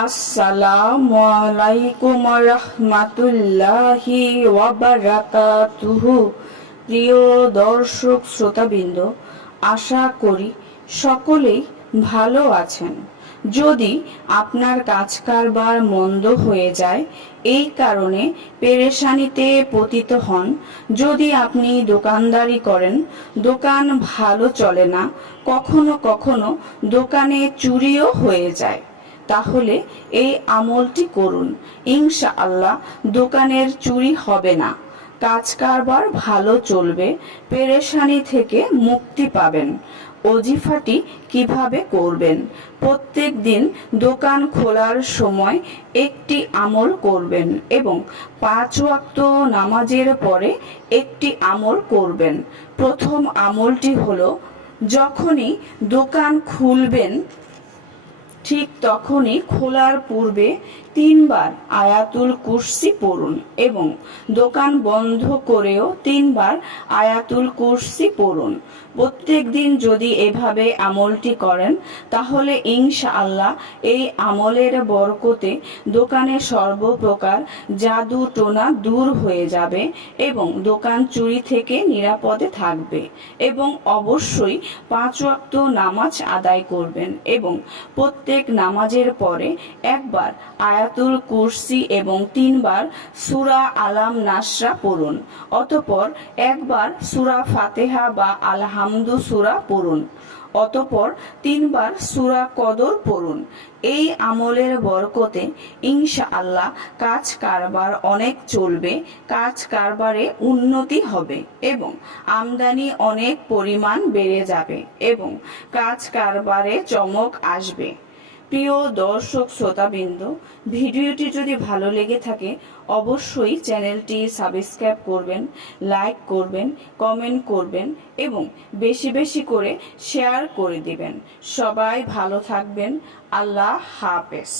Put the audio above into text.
আসসালামু আলাইকুম রাহমাতুল্লাহি ওয়া বারাকাতুহু। প্রিয় দর্শক শ্রোতাবৃন্দ, আশা করি সকলেই ভালো আছেন। যদি আপনার কাজ কারবার মন্দ হয়ে যায়, এই কারণে পেরেশানিতে পতিত হন, যদি আপনি দোকানদারি করেন, দোকান ভালো চলে না, কখনো কখনো দোকানে চুরিও হয়ে যায়, তাহলে এই আমলটি করুন। ইনশাআল্লাহ দোকানের চুরি হবে না, কাজ কারবার ভালো চলবে, পেরেশানি থেকে মুক্তি পাবেন। ওজিফাটি কিভাবে করবেন? প্রত্যেক দিন দোকান খোলার সময় একটি আমল করবেন এবং 5 ওয়াক্ত নামাজের পরে একটি আমল করবেন। প্রথম আমলটি হলো, যখনই দোকান খুলবেন ঠিক তখনই খোলার পূর্বে 3 বার আয়াতুল কুরসি পড়ুন এবং দোকান বন্ধ করেও 3 বার আয়াতুল কুরসি পড়ুন। প্রত্যেক দিন যদি এভাবে আমলটি করেন, তাহলে ইনশাআল্লাহ এই আমলের বরকতে দোকানে সর্বপ্রকার জাদু টোনা দূর হয়ে যাবে এবং দোকান চুরি থেকে নিরাপদে থাকবে। এবং অবশ্যই 5 ওয়াক্ত নামাজ আদায় করবেন এবং প্রত্যেক নামাজের পরে একবার আয়াতুল কুরসি এবং 3 বার সূরা আলাম নাসরা পড়ুন। অতঃপর একবার সূরা ফাতিহা বা আলহামদু সূরা পড়ুন। অতঃপর 3 বার সূরা কদর পড়ুন। এই আমলের বরকতে ইনশাআল্লাহ কাজ কারবার অনেক চলবে, কাজ কারবারে উন্নতি হবে এবং আমদানি অনেক পরিমাণ বেড়ে যাবে এবং কাজ কারবারে চমক আসবে। প্রিয় দর্শক শ্রোতাবৃন্দ, ভিডিওটি যদি ভালো লেগে থাকে অবশ্যই চ্যানেলটি সাবস্ক্রাইব করবেন, লাইক করবেন, কমেন্ট করবেন এবং বেশি বেশি করে শেয়ার করে দিবেন। সবাই ভালো থাকবেন। আল্লাহ হাফেজ।